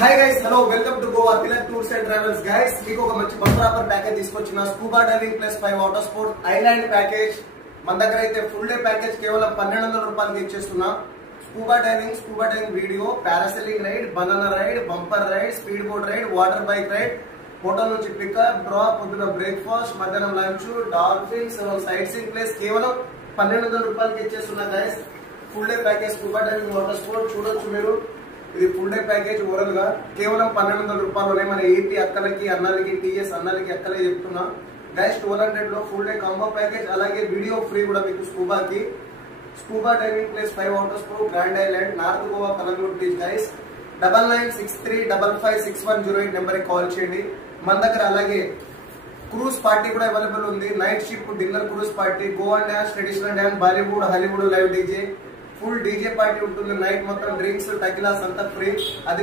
Hi guys, hello, welcome to Goa Tilak tours and travels. Guys, మీకు ఒక మంచి బంపర్ ఆఫర్ ప్యాకేజ్ తీసుకొచ్చిన scuba diving plus 5 water sport island package. మన దగ్గర అయితే ఫుల్ డే ప్యాకేజ్ కేవలం 1200 రూపాయలకి ఇచ్చేస్తున్నా. Scuba diving video, parasailing ride, banana ride, bumper ride, speed boat ride, water bike ride, hotel నుంచి పికప్ డ్రాప్, పొద్దున breakfast, మధ్యాహ్నం lunch, dolphins, sight seeing place కేవలం 1200 రూపాయలకి ఇచ్చేస్తున్నా. Guys, full day package scuba diving water sport చూడొచ్చు మీరు. ఇది full day package overall గా కేవలం 1200 రూపాయలనే మన ఏపీ అక్కలకి అన్నలకి టీఎస్ అన్నలకి అక్కలే చెప్తున్నా. గైస్, 1200 లో ఫుల్ డే కాంబో ప్యాకేజ్, అలాగే వీడియో ఫ్రీ కూడా మీకు స్కూబాకి. Scuba diving place 5 water sport grand island, north Goa, Calangute beach. Guys, 9963556108 number కి కాల్ చేయండి. మన దగ్గర అలాగే క్రూజ్ పార్టీ కూడా అవైలబుల్ ఉంది. Night ship, dinner cruise party, Goa dance, traditional dance, Bollywood, Hollywood live DJ, full DJ party ఉంటుంది. నైట్ మొత్తం డ్రింక్స్, టకిలాస్ అంతా ఫ్రీ. అది